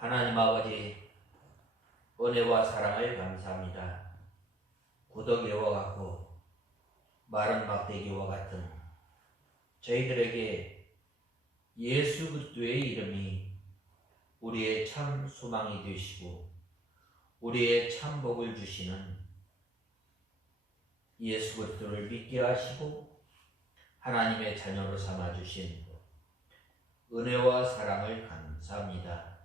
하나님 아버지, 은혜와 사랑을 감사합니다. 구더기와 같고 마른 막대기와 같은 저희들에게 예수 그리스도의 이름이 우리의 참 소망이 되시고 우리의 참 복을 주시는 예수 그리스도를 믿게 하시고 하나님의 자녀로 삼아주신 은혜와 사랑을 감사합니다.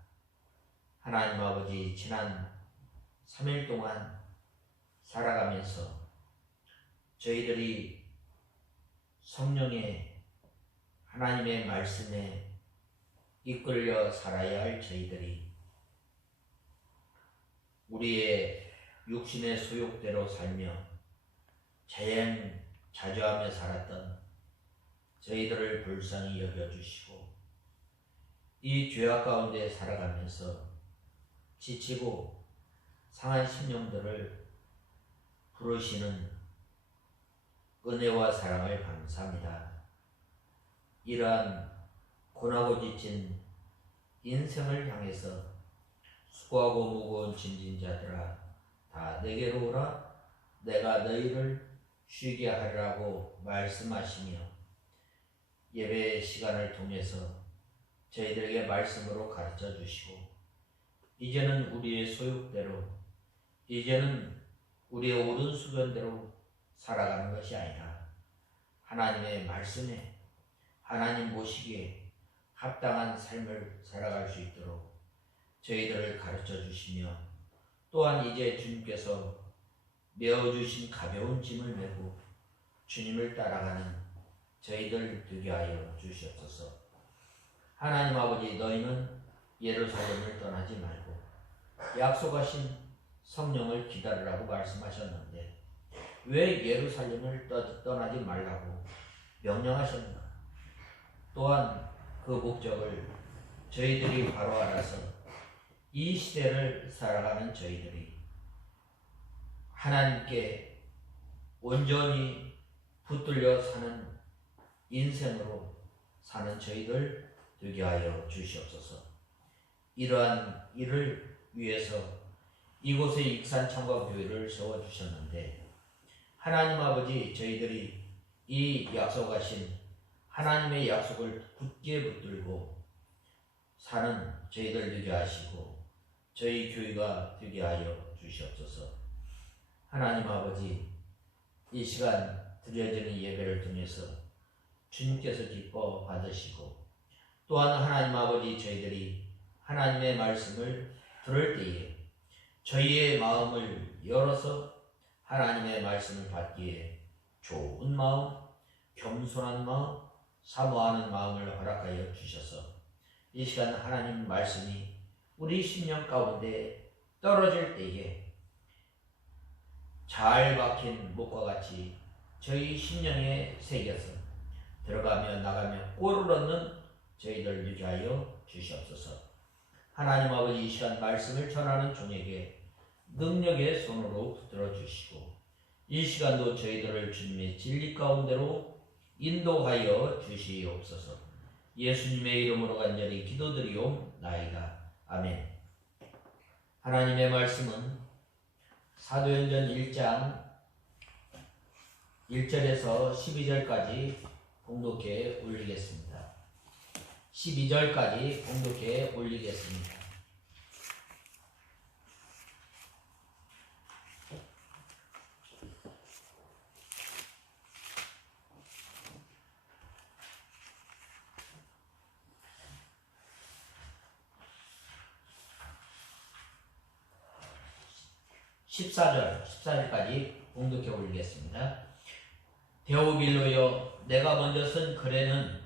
하나님 아버지, 지난 3일 동안 살아가면서 저희들이 성령의 하나님의 말씀에 이끌려 살아야 할 저희들이 우리의 육신의 소욕대로 살며 자연자주하며 살았던 저희들을 불쌍히 여겨주시고 이 죄악 가운데 살아가면서 지치고 상한 심령들을 부르시는 은혜와 사랑을 감사합니다. 이러한 고나고 지친 인생을 향해서 수고하고 무거운 짐진 자들아 다 내게로 오라, 내가 너희를 쉬게 하리라고 말씀하시며 예배 시간을 통해서 저희들에게 말씀으로 가르쳐 주시고 이제는 우리의 소욕대로, 이제는 우리의 옳은 수견대로 살아가는 것이 아니라 하나님의 말씀에 하나님 보시기에 합당한 삶을 살아갈 수 있도록 저희들을 가르쳐 주시며 또한 이제 주님께서 메어주신 가벼운 짐을 메고 주님을 따라가는 저희들 되게 하여 주시옵소서. 하나님 아버지, 너희는 예루살렘을 떠나지 말고 약속하신 성령을 기다리라고 말씀하셨는데 왜 예루살렘을 떠나지 말라고 명령하셨는가? 또한 그 목적을 저희들이 바로 알아서 이 시대를 살아가는 저희들이 하나님께 온전히 붙들려 사는 인생으로 사는 저희들 되게 하여 주시옵소서. 이러한 일을 위해서 이곳에 익산창과교회를 세워주셨는데 하나님 아버지, 저희들이 이 약속하신 하나님의 약속을 굳게 붙들고 사는 저희들 되게 하시고 저희 교회가 되게 하여 주시옵소서. 하나님 아버지, 이 시간 드려지는 예배를 통해서 주님께서 기뻐 받으시고 또한 하나님 아버지, 저희들이 하나님의 말씀을 들을 때에 저희의 마음을 열어서 하나님의 말씀을 받기에 좋은 마음, 겸손한 마음, 사모하는 마음을 허락하여 주셔서 이 시간 하나님 말씀이 우리 심령 가운데 떨어질 때에 잘 박힌 목과 같이 저희 심령에 새겨서 들어가며 나가며 꼴을 얻는 저희들 되게 하여 주시옵소서. 하나님 아버지, 이 시간 말씀을 전하는 종에게 능력의 손으로 붙들어 주시고 이 시간도 저희들을 주님의 진리 가운데로 인도하여 주시옵소서. 예수님의 이름으로 간절히 기도드리옵나이다. 아멘. 하나님의 말씀은 사도행전 1장 1절에서 12절까지 봉독해 올리겠습니다. 12절까지 봉독해 올리겠습니다. (14절까지) 봉독해 올리겠습니다. 데오빌로여, 내가 먼저 쓴 글에는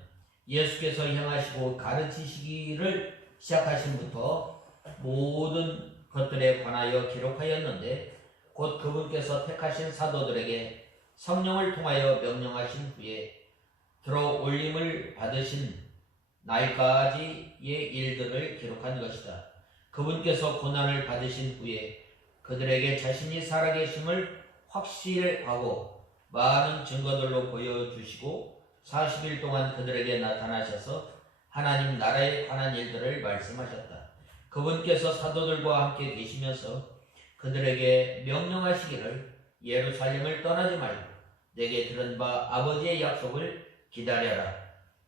예수께서 행하시고 가르치시기를 시작하신부터 모든 것들에 관하여 기록하였는데 곧 그분께서 택하신 사도들에게 성령을 통하여 명령하신 후에 들어올림을 받으신 날까지의 일들을 기록한 것이다. 그분께서 고난을 받으신 후에 그들에게 자신이 살아계심을 확실하고 많은 증거들로 보여주시고 40일 동안 그들에게 나타나셔서 하나님 나라에 관한 일들을 말씀하셨다. 그분께서 사도들과 함께 계시면서 그들에게 명령하시기를 예루살렘을 떠나지 말고 내게 들은 바 아버지의 약속을 기다려라.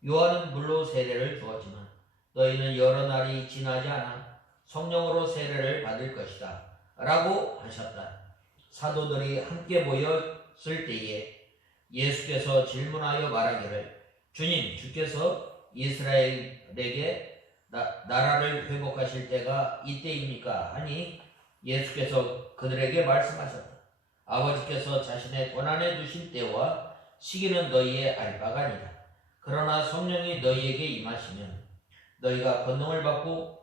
요한은 물로 세례를 주었지만 너희는 여러 날이 지나지 않아 성령으로 세례를 받을 것이다 라고 하셨다. 사도들이 함께 모였을 때에 예수께서 질문하여 말하기를 주님, 주께서 이스라엘에게 나라를 회복하실 때가 이때입니까? 하니 예수께서 그들에게 말씀하셨다. 아버지께서 자신의 권한에 두신 때와 시기는 너희의 알 바가 아니다. 그러나 성령이 너희에게 임하시면 너희가 권능을 받고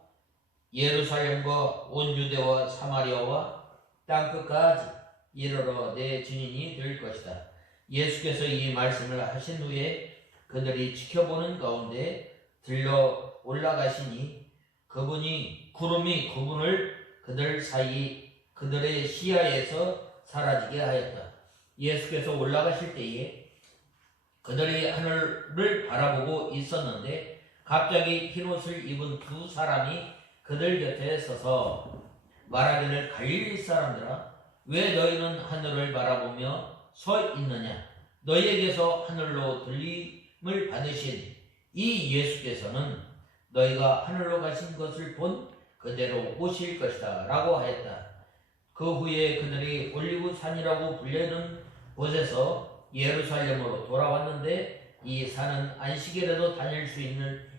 예루살렘과 온 유대와 사마리아와 땅끝까지 이르러 내 증인이 될 것이다. 예수께서 이 말씀을 하신 후에 그들이 지켜보는 가운데 들려 올라가시니 구름이 그분을 그들 사이 그들의 시야에서 사라지게 하였다. 예수께서 올라가실 때에 그들이 하늘을 바라보고 있었는데 갑자기 흰옷을 입은 두 사람이 그들 곁에 서서 말하기를 갈릴리 사람들아 왜 너희는 하늘을 바라보며 서 있느냐. 너희에게서 하늘로 들림을 받으신 이 예수께서는 너희가 하늘로 가신 것을 본 그대로 오실 것이다 라고 하였다. 그 후에 그들이 올리브 산이라고 불리는 곳에서 예루살렘으로 돌아왔는데 이 산은 안식일에도 다닐 수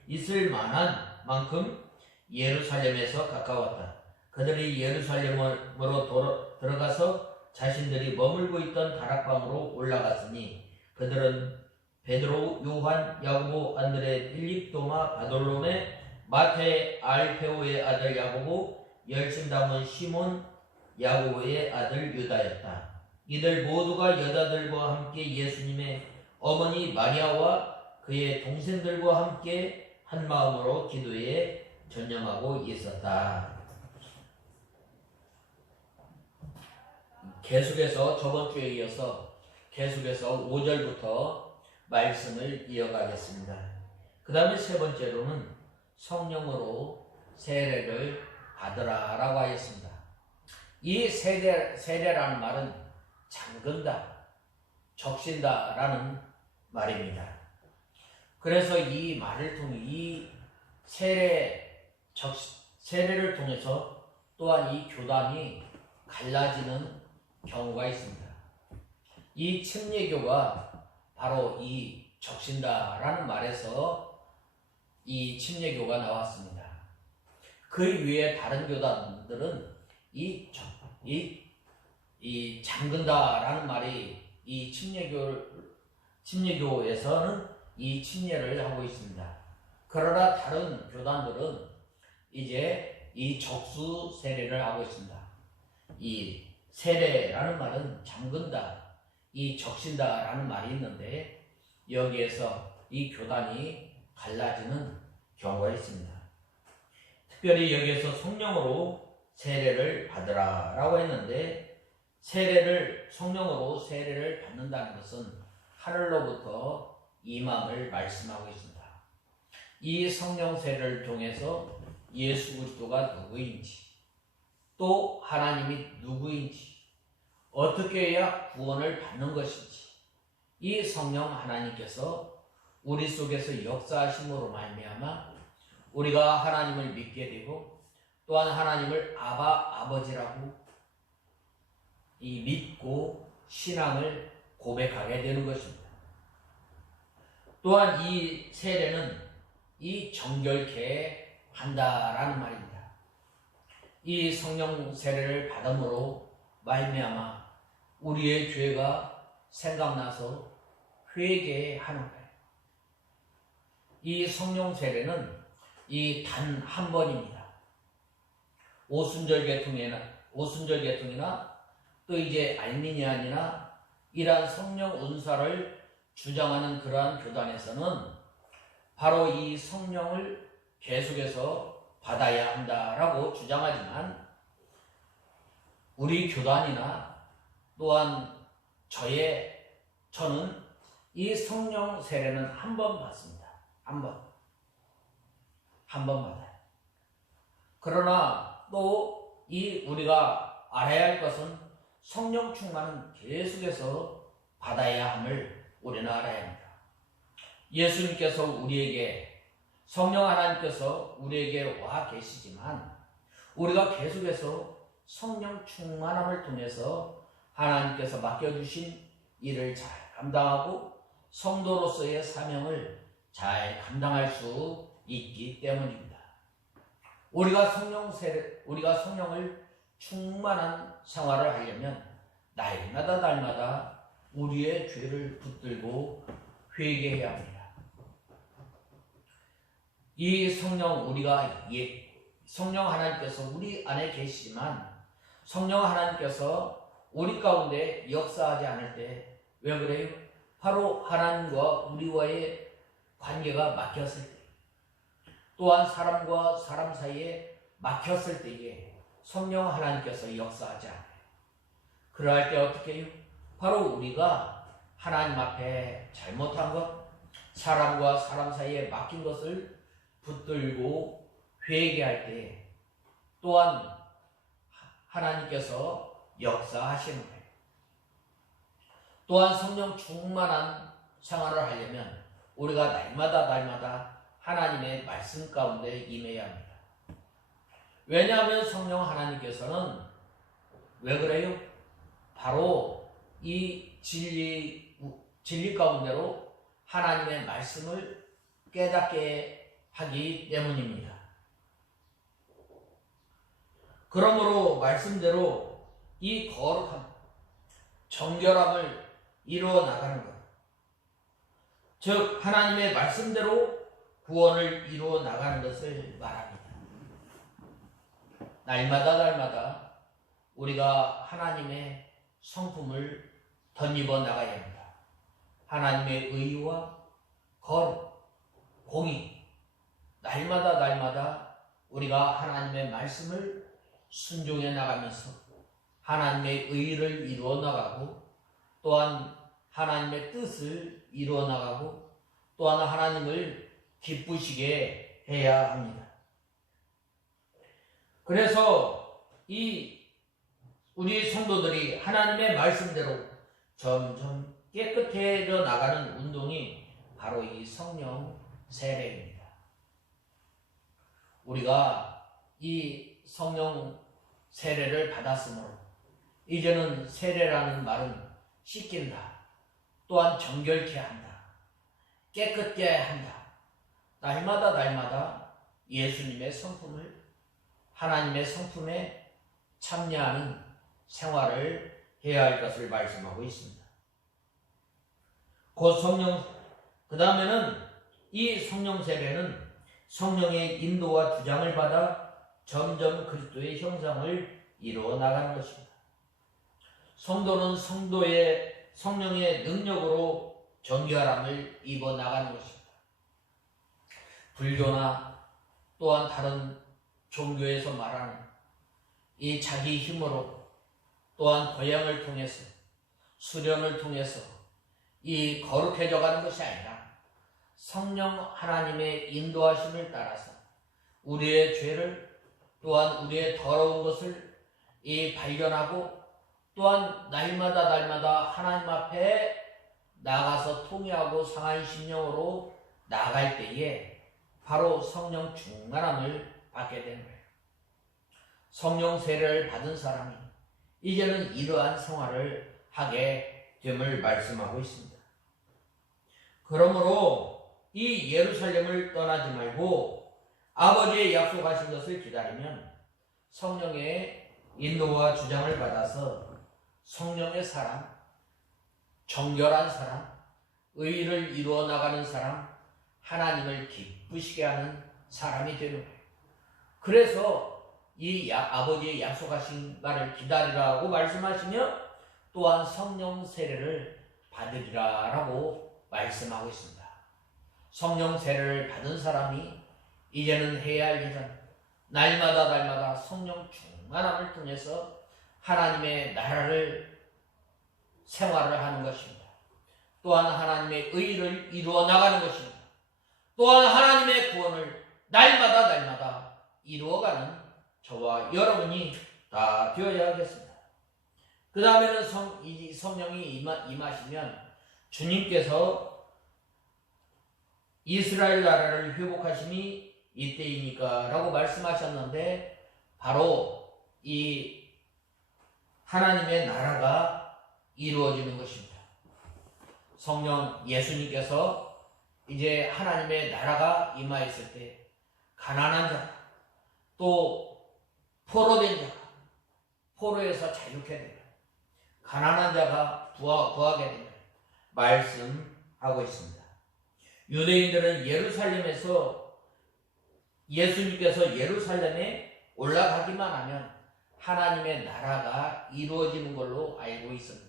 있을 만한 만큼 예루살렘에서 가까웠다. 그들이 예루살렘으로 들어가서 자신들이 머물고 있던 다락방으로 올라갔으니 그들은 베드로, 요한, 야고보, 안드레, 빌립, 도마, 바돌로메, 마태, 알페오의 아들 야고보, 열심 담은 시몬, 야고보의 아들 유다였다. 이들 모두가 여자들과 함께 예수님의 어머니 마리아와 그의 동생들과 함께 한 마음으로 기도에 전념하고 있었다. 계속해서 저번 주에 이어서 계속해서 5절부터 말씀을 이어가겠습니다. 그 다음에 세 번째로는 성령으로 세례를 받으라 라고 하였습니다. 이 세례라는 말은 잠근다, 적신다 라는 말입니다. 그래서 이 말을 통해 이 세례를 통해서 또한 이 교단이 갈라지는 경우가 있습니다. 이 침례교가 바로 이 적신다라는 말에서 이 침례교가 나왔습니다. 그 위에 다른 교단들은 이 잠근다라는 말이 이 침례교에서는 이 침례를 하고 있습니다. 그러나 다른 교단들은 이제 이 적수 세례를 하고 있습니다. 이 세례라는 말은 잠근다, 이 적신다라는 말이 있는데 여기에서 이 교단이 갈라지는 경우가 있습니다. 특별히 여기에서 성령으로 세례를 받으라 라고 했는데 성령으로 세례를 받는다는 것은 하늘로부터 임함을 말씀하고 있습니다. 이 성령 세례를 통해서 예수 그리스도가 누구인지 또 하나님이 누구인지 어떻게 해야 구원을 받는 것인지 이 성령 하나님께서 우리 속에서 역사하심으로 말미암아 우리가 하나님을 믿게 되고 또한 하나님을 아버지라고 이 믿고 신앙을 고백하게 되는 것입니다. 또한 이 세례는 이 정결케 한다라는 말입니다. 이 성령 세례를 받음으로 말미암아 우리의 죄가 생각나서 회개하는 거예요. 이 성령 세례는 이 단 한 번입니다. 오순절 계통이나 또 이제 알미니안이나 이러한 성령 은사를 주장하는 그러한 교단에서는 바로 이 성령을 계속해서 받아야 한다라고 주장하지만 우리 교단이나 또한 저는 이 성령 세례는 한 번 받습니다. 한 번 받아요. 그러나 또 이 우리가 알아야 할 것은 성령 충만은 계속해서 받아야 함을 우리는 알아야 합니다. 예수님께서 우리에게, 성령 하나님께서 우리에게 와 계시지만 우리가 계속해서 성령 충만함을 통해서 하나님께서 맡겨주신 일을 잘 감당하고 성도로서의 사명을 잘 감당할 수 있기 때문입니다. 우리가 성령을 충만한 생활을 하려면 날마다 우리의 죄를 붙들고 회개해야 합니다. 이 성령 하나님께서 우리 안에 계시지만 성령 하나님께서 우리 가운데 역사하지 않을 때 왜 그래요? 바로 하나님과 우리와의 관계가 막혔을 때, 또한 사람과 사람 사이에 막혔을 때에 성령 하나님께서 역사하지 않아요. 그럴 때 어떻게 해요? 바로 우리가 하나님 앞에 잘못한 것, 사람과 사람 사이에 막힌 것을 붙들고 회개할 때 또한 하나님께서 역사하시는 거예요. 또한 성령 충만한 생활을 하려면 우리가 날마다 하나님의 말씀 가운데 임해야 합니다. 왜냐하면 성령 하나님께서는 왜 그래요? 바로 이 진리 가운데로 하나님의 말씀을 깨닫게 하기 때문입니다. 그러므로 말씀대로 이 거룩함, 정결함을 이루어 나가는 것, 즉 하나님의 말씀대로 구원을 이루어 나가는 것을 말합니다. 날마다 우리가 하나님의 성품을 덧입어 나가야 합니다. 하나님의 의와 거룩, 공의, 날마다 우리가 하나님의 말씀을 순종해 나가면서 하나님의 의를 이루어 나가고 또한 하나님의 뜻을 이루어 나가고 또한 하나님을 기쁘시게 해야 합니다. 그래서 우리 성도들이 하나님의 말씀대로 점점 깨끗해져 나가는 운동이 바로 이 성령 세례입니다. 우리가 이 성령 세례를 받았으므로 이제는 세례라는 말은 씻긴다, 또한 정결케 한다, 깨끗게 한다. 날마다 예수님의 성품을, 하나님의 성품에 참여하는 생활을 해야 할 것을 말씀하고 있습니다. 그 다음에는 이 성령 세례는 성령의 인도와 주장을 받아 점점 그리스도의 형상을 이루어 나가는 것입니다. 성도는 성령의 능력으로 정결함을 입어 나가는 것입니다. 불교나 또한 다른 종교에서 말하는 이 자기 힘으로 또한 고향을 통해서 수련을 통해서 이 거룩해져 가는 것이 아니라 성령 하나님의 인도하심을 따라서 우리의 죄를 또한 우리의 더러운 것을 발견하고 또한 날마다 하나님 앞에 나가서 통회하고 상한 심령으로 나아갈 때에 바로 성령 충만함을 받게 되는 거예요. 성령 세례를 받은 사람이 이제는 이러한 생활을 하게 됨을 말씀하고 있습니다. 그러므로 이 예루살렘을 떠나지 말고 아버지의 약속하신 것을 기다리면 성령의 인도와 주장을 받아서 성령의 사람, 정결한 사람, 의를 이루어 나가는 사람, 하나님을 기쁘시게 하는 사람이 되는 거예요. 그래서 이 아버지의 약속하신 바를 기다리라고 말씀하시며 또한 성령 세례를 받으리라 라고 말씀하고 있습니다. 성령 세례를 받은 사람이 이제는 해야 할 일은 날마다 성령 충만함을 통해서 하나님의 나라를 생활을 하는 것입니다. 또한 하나님의 의를 이루어 나가는 것입니다. 또한 하나님의 구원을 날마다 이루어가는 저와 여러분이 다 되어야 하겠습니다. 그 다음에는 성령이 임하시면 주님께서 이스라엘 나라를 회복하심이 이때이니까 라고 말씀하셨는데, 바로 이 하나님의 나라가 이루어지는 것입니다. 성령 예수님께서 이제 하나님의 나라가 임하였을 때 가난한 자, 또 포로된 자가 포로에서 자유케 된다. 가난한 자가 구하게 된다. 말씀하고 있습니다. 유대인들은 예수님께서 예루살렘에 올라가기만 하면 하나님의 나라가 이루어지는 걸로 알고 있습니다.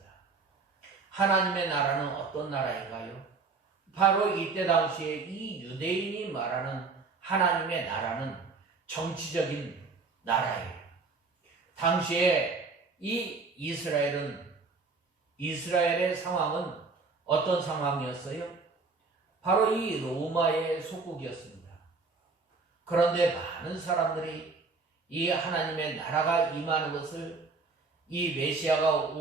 하나님의 나라는 어떤 나라인가요? 바로 이때 당시에 이 유대인이 말하는 하나님의 나라는 정치적인 나라예요. 당시에 이 이스라엘의 상황은 어떤 상황이었어요? 바로 이 로마의 속국이었습니다. 그런데 많은 사람들이 이 하나님의 나라가 임하는 것을, 이 메시아가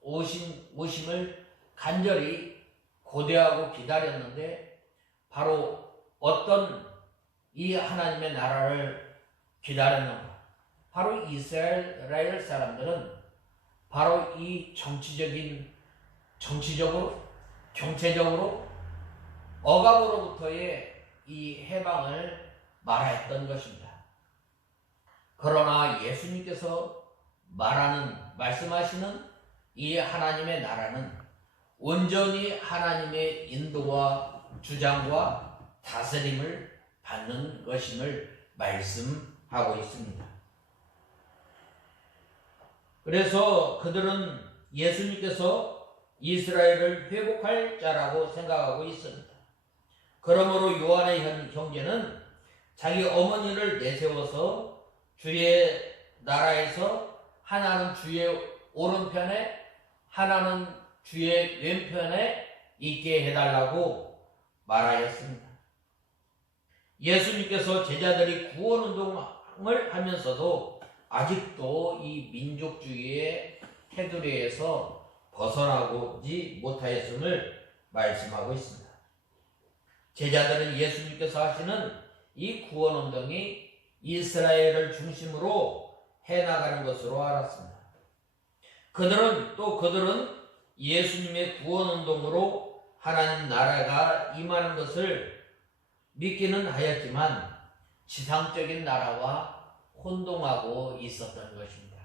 오심을 간절히 고대하고 기다렸는데, 바로 어떤 이 하나님의 나라를 기다렸는가? 바로 이스라엘 사람들은 바로 이 정치적으로, 경제적으로 억압으로부터의 이 해방을 말하였던 것입니다. 그러나 예수님께서 말씀하시는 이 하나님의 나라는 온전히 하나님의 인도와 주장과 다스림을 받는 것임을 말씀하고 있습니다. 그래서 그들은 예수님께서 이스라엘을 회복할 자라고 생각하고 있습니다. 그러므로 요한의 형제는 자기 어머니를 내세워서 주의 나라에서 하나는 주의 오른편에 하나는 주의 왼편에 있게 해달라고 말하였습니다. 예수님께서 제자들이 구원운동을 하면서도 아직도 이 민족주의의 테두리에서 벗어나지 못하였음을 말씀하고 있습니다. 제자들은 예수님께서 하시는 이 구원운동이 이스라엘을 중심으로 해나가는 것으로 알았습니다. 그들은 예수님의 구원운동으로 하나님 나라가 임하는 것을 믿기는 하였지만 지상적인 나라와 혼동하고 있었던 것입니다.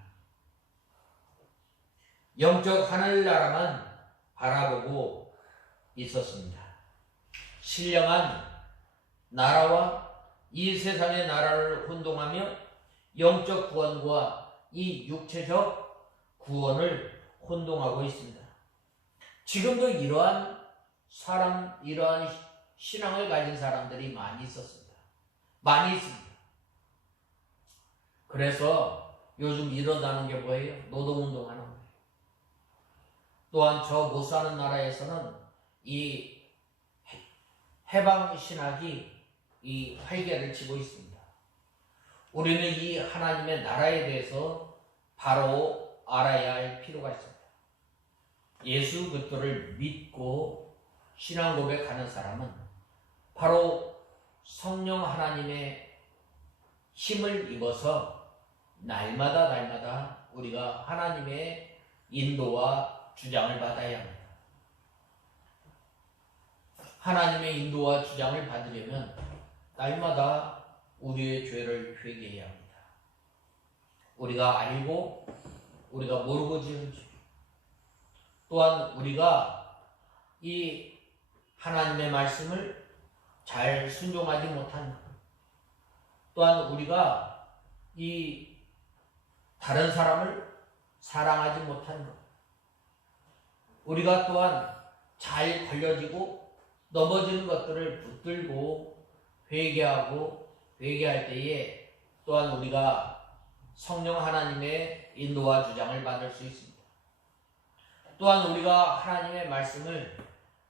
영적 하늘나라만 바라보고 있었습니다. 신령한 나라와 이 세상의 나라를 혼동하며 영적 구원과 이 육체적 구원을 혼동하고 있습니다. 지금도 이러한 신앙을 가진 사람들이 많이 있습니다. 그래서 요즘 일어나는 게 뭐예요? 노동운동하는 거예요. 또한 저 못 사는 나라에서는 이 해방신학이 이 활개를 치고 있습니다. 우리는 이 하나님의 나라에 대해서 바로 알아야 할 필요가 있습니다. 예수 그리스도를 믿고 신앙 고백하는 사람은 바로 성령 하나님의 힘을 입어서 날마다 우리가 하나님의 인도와 주장을 받아야 합니다. 하나님의 인도와 주장을 받으려면 날마다 우리의 죄를 회개해야 합니다. 우리가 알고 우리가 모르고 지은 죄, 또한 우리가 이 하나님의 말씀을 잘 순종하지 못한 것, 또한 우리가 이 다른 사람을 사랑하지 못한 것, 우리가 또한 잘 걸려지고 넘어지는 것들을 붙들고 회개할 때에 또한 우리가 성령 하나님의 인도와 주장을 받을 수 있습니다. 또한 우리가 하나님의 말씀을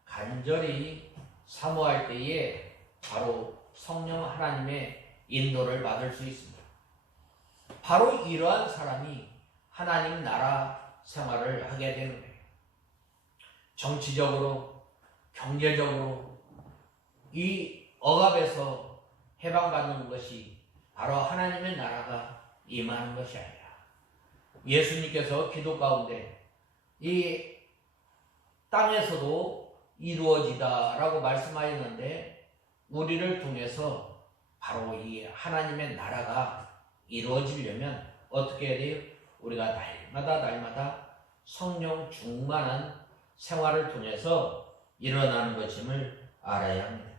간절히 사모할 때에 바로 성령 하나님의 인도를 받을 수 있습니다. 바로 이러한 사람이 하나님 나라 생활을 하게 되는 거예요. 정치적으로, 경제적으로 이 억압에서 해방받는 것이 바로 하나님의 나라가 임하는 것이 아니라, 예수님께서 기도 가운데 이 땅에서도 이루어지다라고 말씀하였는데, 우리를 통해서 바로 이 하나님의 나라가 이루어지려면 어떻게 해야 돼요? 우리가 날마다 성령 충만한 생활을 통해서 일어나는 것임을 알아야 합니다.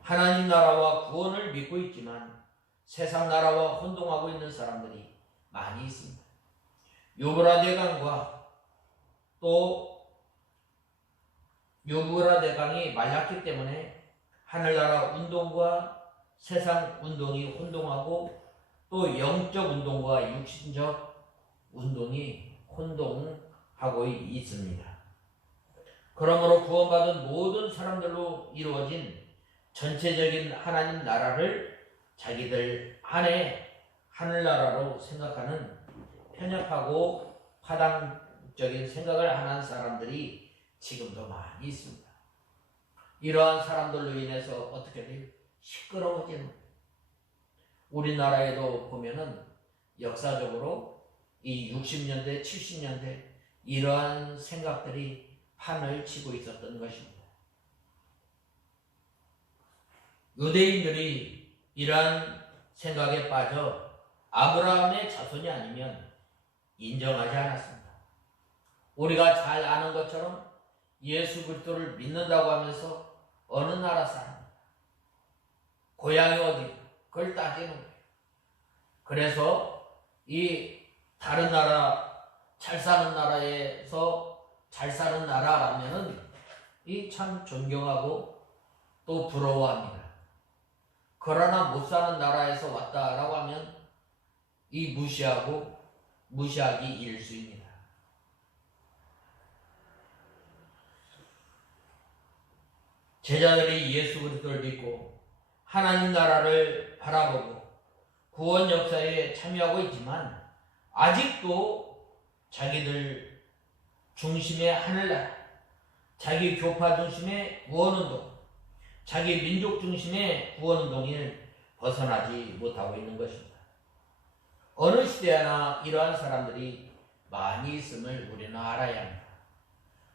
하나님 나라와 구원을 믿고 있지만 세상 나라와 혼동하고 있는 사람들이 많이 있습니다. 유브라 대강과 또 유브라 대강이 말랐기 때문에 하늘나라 운동과 세상 운동이 혼동하고, 또 영적 운동과 육신적 운동이 혼동하고 있습니다. 그러므로 구원받은 모든 사람들로 이루어진 전체적인 하나님 나라를 자기들 안에 하늘나라로 생각하는 편협하고 파당적인 생각을 하는 사람들이 지금도 많이 있습니다. 이러한 사람들로 인해서 어떻게 돼요? 시끄러워지는 거예요. 우리나라에도 보면은 역사적으로 이 60년대, 70년대 이러한 생각들이 판을 치고 있었던 것입니다. 유대인들이 이러한 생각에 빠져 아브라함의 자손이 아니면 인정하지 않았습니다. 우리가 잘 아는 것처럼 예수 그리스도를 믿는다고 하면서 어느 나라 사람, 고향이 어디, 그걸 따지는 거예요. 그래서 이 다른 나라, 잘 사는 나라에서 잘 사는 나라라면은 이 참 존경하고 또 부러워합니다. 그러나 못 사는 나라에서 왔다라고 하면 이 무시하기 일수입니다. 제자들이 예수 그리스도를 믿고 하나님 나라를 바라보고 구원 역사에 참여하고 있지만 아직도 자기들 중심의 하늘나라, 자기 교파 중심의 구원운동, 자기 민족 중심의 구원운동을 벗어나지 못하고 있는 것입니다. 어느 시대나 이러한 사람들이 많이 있음을 우리는 알아야 합니다.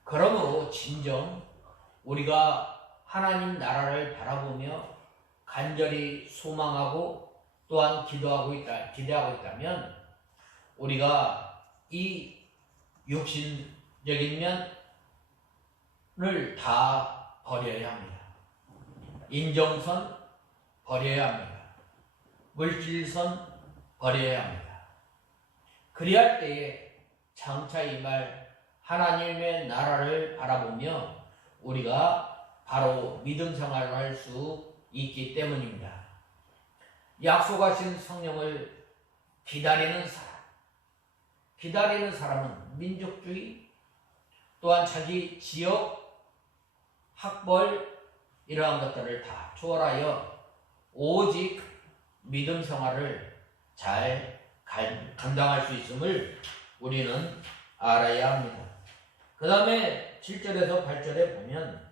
그러므로 진정 우리가 하나님 나라를 바라보며 간절히 소망하고 또한 기대하고 있다면 우리가 이 육신적인 면을 다 버려야 합니다. 인정선 버려야 합니다. 물질선 버려야 합니다. 그리할 때에 장차 임할 하나님의 나라를 바라보며 우리가 바로 믿음 생활을 할 수 있기 때문입니다. 약속하신 성령을 기다리는 사람은 민족주의, 또한 자기 지역, 학벌 이러한 것들을 다 초월하여 오직 믿음 생활을 잘 감당할 수 있음을 우리는 알아야 합니다. 그 다음에 7절에서 8절에 보면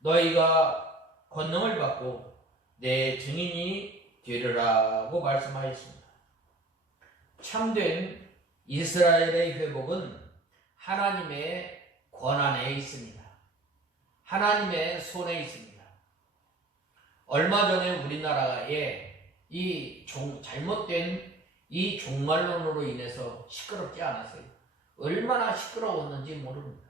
너희가 권능을 받고 내 증인이 되리라고 말씀하였습니다. 참된 이스라엘의 회복은 하나님의 권한에 있습니다. 하나님의 손에 있습니다. 얼마 전에 우리나라에 이 잘못된 이 종말론으로 인해서 시끄럽지 않았어요. 얼마나 시끄러웠는지 모릅니다.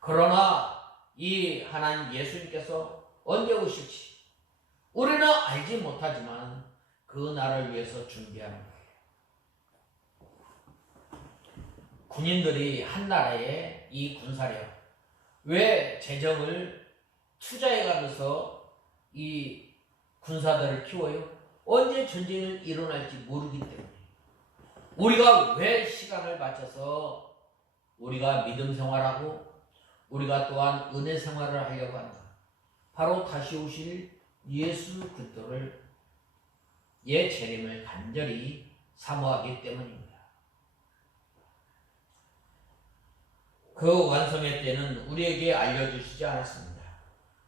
그러나 이 하나님 예수님께서 언제 오실지 우리는 알지 못하지만 그 날을 위해서 준비하는 거예요. 군인들이 한 나라의 이 군사력, 왜 재정을 투자해가면서 이 군사들을 키워요? 언제 전쟁이 일어날지 모르기 때문에. 우리가 왜 시간을 맞춰서 우리가 믿음 생활하고 우리가 또한 은혜 생활을 하려고 하는가? 바로 다시 오실 예수 그리스도를 재림을 간절히 사모하기 때문입니다. 그 완성의 때는 우리에게 알려주시지 않았습니다.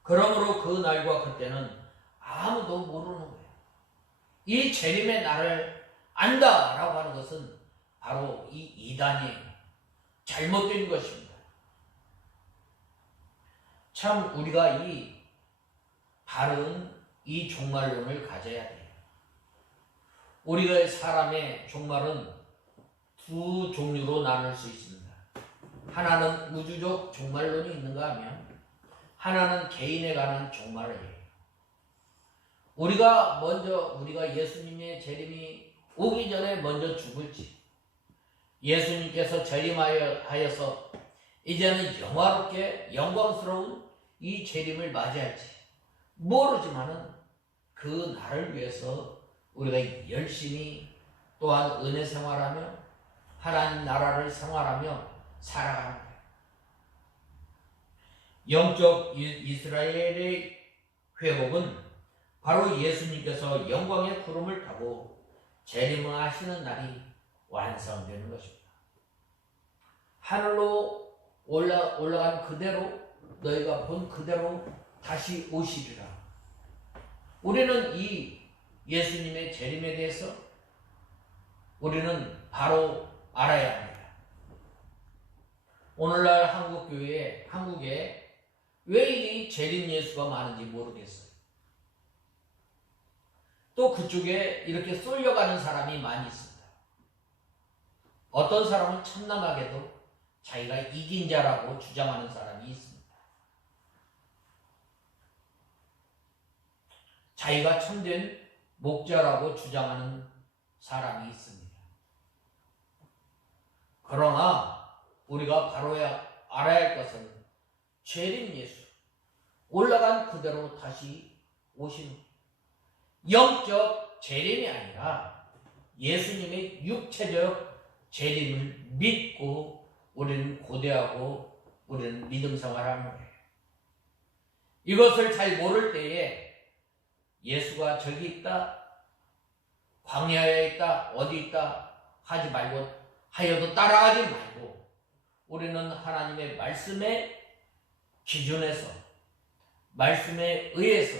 그러므로 그 날과 그때는 아무도 모르는 거예요. 이 재림의 날을 안다라고 하는 것은 바로 이 이단이에요. 잘못된 것입니다. 참 우리가 이 바른 이 종말론을 가져야 돼요. 우리가 사람의 종말은 두 종류로 나눌 수 있습니다. 하나는 우주적 종말론이 있는가 하면 하나는 개인에 관한 종말이에요. 우리가 예수님의 재림이 오기 전에 먼저 죽을지, 예수님께서 재림하여서 이제는 영화롭게 영광스러운 이 재림을 맞이할지 모르지만은 그 날을 위해서 우리가 열심히 또한 은혜 생활하며 하나님 나라를 생활하며 살아가는 거예요. 영적 이스라엘의 회복은 바로 예수님께서 영광의 구름을 타고 재림하시는 날이 완성되는 것입니다. 하늘로 올라간 그대로 너희가 본 그대로 다시 오시리라. 우리는 이 예수님의 재림에 대해서 우리는 바로 알아야 합니다. 오늘날 한국에 왜 이 재림 예수가 많은지 모르겠어요. 또 그쪽에 이렇게 쏠려가는 사람이 많이 있습니다. 어떤 사람은 참남하게도 자기가 이긴 자라고 주장하는 사람이 있습니다. 자기가 참된 목자라고 주장하는 사람이 있습니다. 그러나 우리가 바로 알아야 할 것은 재림 예수, 올라간 그대로 다시 오시는 영적 재림이 아니라 예수님의 육체적 재림을 믿고 우리는 고대하고 우리는 믿음 생활하는 거예요. 이것을 잘 모를 때에 예수가 저기 있다, 광야에 있다, 어디 있다 하지 말고 하여도 따라가지 말고 우리는 하나님의 말씀의 기준에서 말씀에 의해서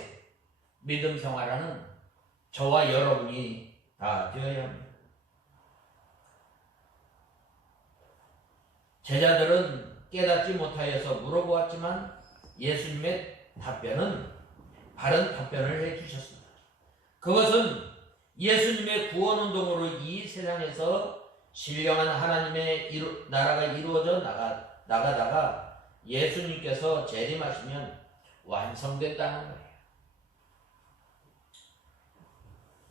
믿음 생활하는 저와 여러분이 다 되어야 합니다. 제자들은 깨닫지 못하여서 물어보았지만 예수님의 답변은 바른 답변을 해주셨습니다. 그것은 예수님의 구원운동으로 이 세상에서 신령한 하나님의 나라가 이루어져 나가다가 예수님께서 재림하시면 완성된다는 거예요.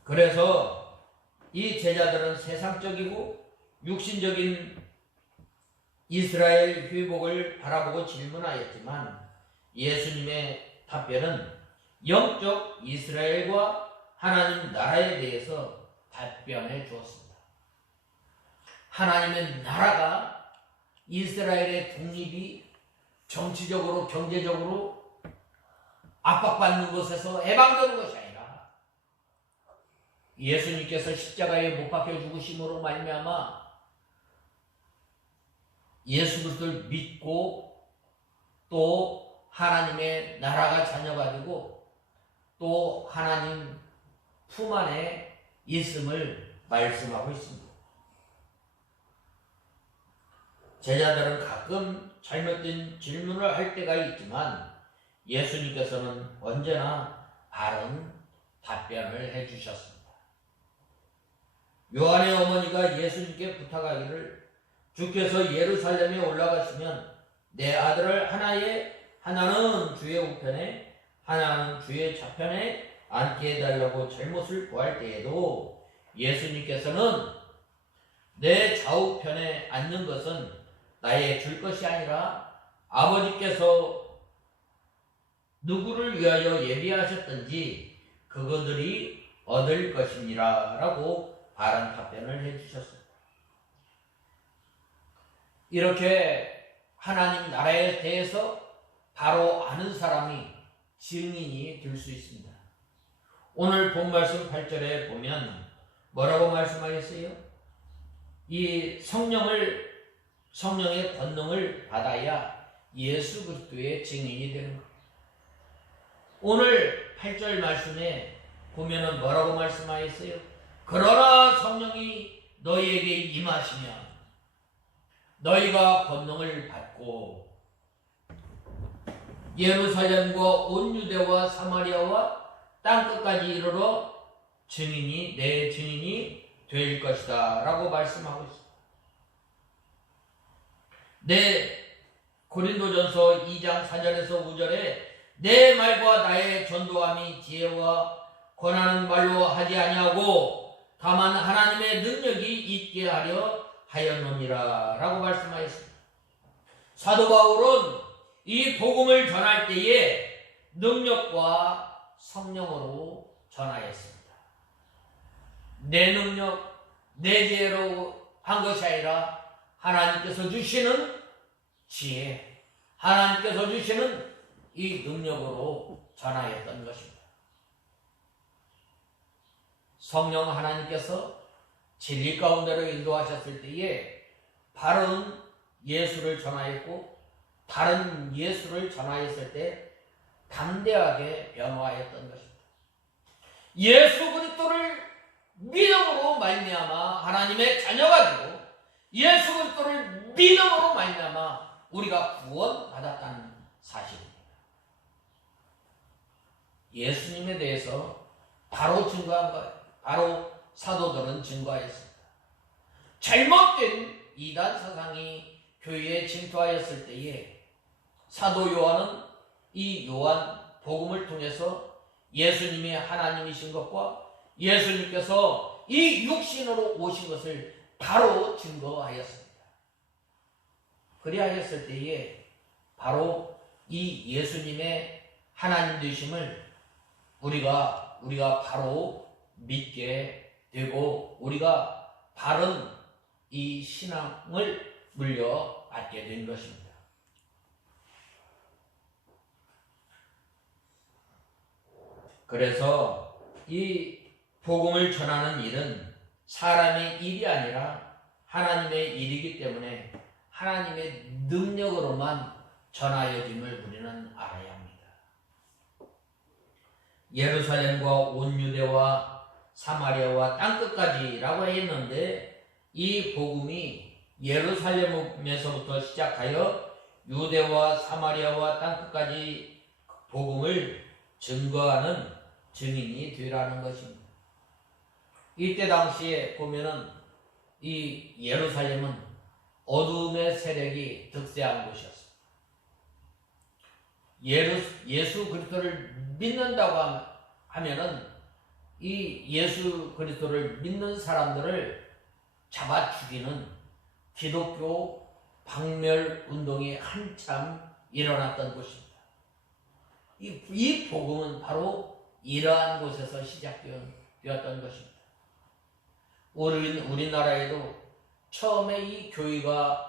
그래서 이 제자들은 세상적이고 육신적인 이스라엘 회복을 바라보고 질문하였지만 예수님의 답변은 영적 이스라엘과 하나님 나라에 대해서 답변해 주었습니다. 하나님의 나라가 이스라엘의 독립이 정치적으로 경제적으로 압박받는 것에서 해방되는 것이 아니라 예수님께서 십자가에 못 박혀 죽으심으로 말미암아 예수 그리스도를 믿고 또 하나님의 나라가 자녀가 되고 또 하나님 품 안에 있음을 말씀하고 있습니다. 제자들은 가끔 잘못된 질문을 할 때가 있지만 예수님께서는 언제나 바른 답변을 해주셨습니다. 요한의 어머니가 예수님께 부탁하기를 주께서 예루살렘에 올라가시면 내 아들을 하나는 주의 우편에 하나는 주의 좌편에 앉게 해달라고 잘못을 구할 때에도 예수님께서는 내 좌우편에 앉는 것은 나의 줄 것이 아니라 아버지께서 누구를 위하여 예비하셨든지 그것들이 얻을 것이니라 라고 바른 답변을 해주셨습니다. 이렇게 하나님 나라에 대해서 바로 아는 사람이 증인이 될 수 있습니다. 오늘 본 말씀 8절에 보면 뭐라고 말씀하셨어요? 이 성령의 권능을 받아야 예수 그리스도의 증인이 되는 것. 오늘 8절 말씀에 보면은 뭐라고 말씀하셨어요? 그러나 성령이 너희에게 임하시면 너희가 권능을 받고 예루살렘과 온 유대와 사마리아와 땅끝까지 이르러 내 증인이 될 것이다 라고 말씀하고 있습니다. 고린도전서 2장 4절에서 5절에 내 말과 나의 전도함이 지혜와 권하는 말로 하지 아니하고 다만 하나님의 능력이 있게 하려 하였느니라 라고 말씀하였습니다. 사도 바울은 이 복음을 전할 때에 능력과 성령으로 전하였습니다. 내 능력, 내 지혜로 한 것이 아니라 하나님께서 주시는 지혜, 하나님께서 주시는 이 능력으로 전하였던 것입니다. 성령 하나님께서 진리 가운데로 인도하셨을 때에 바른 예수를 전하였고 다른 예수를 전하였을 때 담대하게 변화하였던 것입니다. 예수 그리스도를 믿음으로 말미암아 하나님의 자녀가 되고 예수 그리스도를 믿음으로 말미암아 우리가 구원받았다는 사실입니다. 예수님에 대해서 바로 증거한 거예요. 바로 사도들은 증거하였습니다. 잘못된 이단 사상이 교회에 침투하였을 때에 사도 요한은 이 요한 복음을 통해서 예수님이 하나님이신 것과 예수님께서 이 육신으로 오신 것을 바로 증거하였습니다. 그리하였을 때에 바로 이 예수님의 하나님 되심을 우리가 바로 믿게 되고 우리가 바른 이 신앙을 물려받게 된 것입니다. 그래서 이 복음을 전하는 일은 사람의 일이 아니라 하나님의 일이기 때문에 하나님의 능력으로만 전하여짐을 우리는 알아야 합니다. 예루살렘과 온 유대와 사마리아와 땅끝까지라고 했는데 이 복음이 예루살렘에서부터 시작하여 유대와 사마리아와 땅끝까지 복음을 증거하는 증인이 되라는 것입니다. 이때 당시에 보면은 이 예루살렘은 어둠의 세력이 득세한 곳이었습니다. 예수 그리스도를 믿는다고 하면은 이 예수 그리스도를 믿는 사람들을 잡아 죽이는 기독교 박멸 운동이 한참 일어났던 곳입니다. 이 복음은 바로 이러한 곳에서 시작되었던 것입니다. 우리나라에도 처음에 이 교회가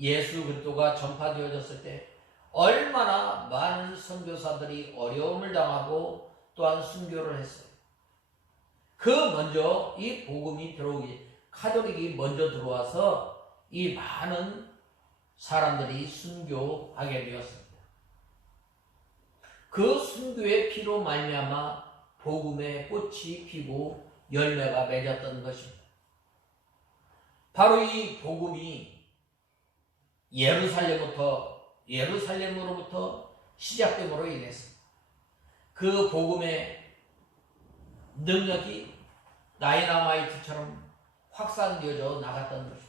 예수 그리스도가 전파되어졌을 때 얼마나 많은 선교사들이 어려움을 당하고 또한 순교를 했어요. 먼저 이 복음이 카톨릭이 먼저 들어와서 이 많은 사람들이 순교하게 되었습니다. 그 순교의 피로 말미암아 복음의 꽃이 피고 열매가 맺었던 것입니다. 바로 이 복음이 예루살렘으로부터 시작됨으로 인해서 그 복음의 능력이 다이너마이트처럼 확산되어져 나갔던 것입니다.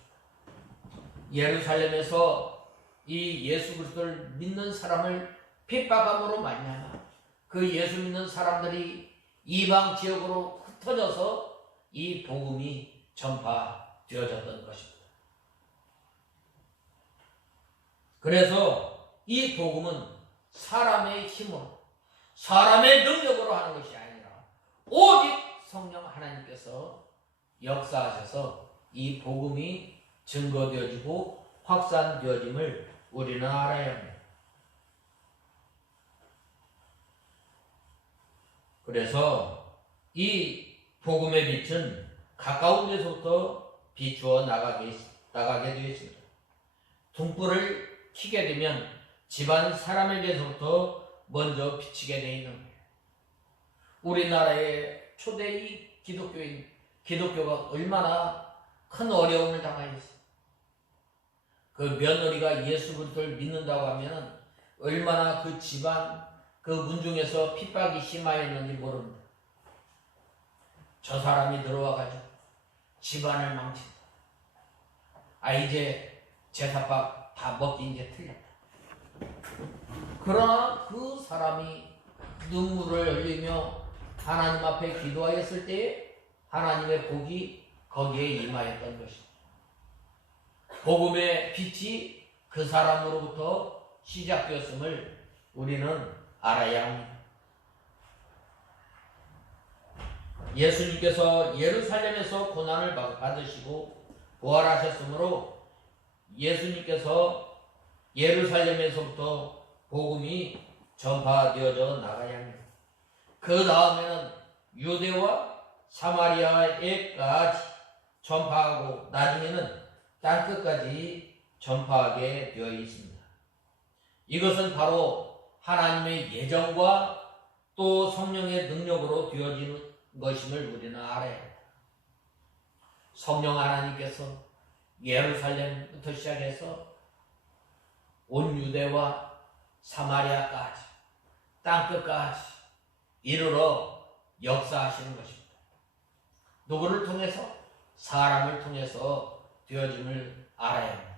예루살렘에서 이 예수 그리스도를 믿는 사람을 핍박함으로 말미암아 그 예수 믿는 사람들이 이방 지역으로 흩어져서 이 복음이 전파되어졌던 것입니다. 그래서 이 복음은 사람의 힘으로 사람의 능력으로 하는 것이 아니라 오직 성령 하나님께서 역사하셔서 이 복음이 증거되어지고 확산되어짐을 우리는 알아야 합니다. 그래서 이 복음의 빛은 가까운 데서부터 비추어 나가게 되었습니다. 등불을 켜게 되면 집안 사람에게서부터 먼저 비치게 되어 있는 거예요. 우리나라의 초대의 기독교가 얼마나 큰 어려움을 당하였어요. 그 며느리가 예수 그리스도를 믿는다고 하면 얼마나 그 집안, 그 문중에서 핍박이 심하였는지 모릅니다. 저 사람이 들어와가지고 집안을 망친다. 이제 제사밥 다 먹기 이제 틀렸다. 그러나 그 사람이 눈물을 흘리며 하나님 앞에 기도하였을 때에 하나님의 복이 거기에 임하였던 것입니다. 복음의 빛이 그 사람으로부터 시작되었음을 우리는 알아야 합니다. 예수님께서 예루살렘에서 고난을 받으시고 부활하셨으므로 예수님께서 예루살렘에서부터 복음이 전파되어져 나가야 합니다. 그 다음에는 유대와 사마리아에까지 전파하고 나중에는 땅끝까지 전파하게 되어 있습니다. 이것은 바로 하나님의 예정과 또 성령의 능력으로 되어지는 것임을 우리는 알아야 합니다. 성령 하나님께서 예루살렘부터 시작해서 온 유대와 사마리아까지 땅끝까지 이르러 역사하시는 것입니다. 누구를 통해서? 사람을 통해서 되어짐을 알아야 합니다.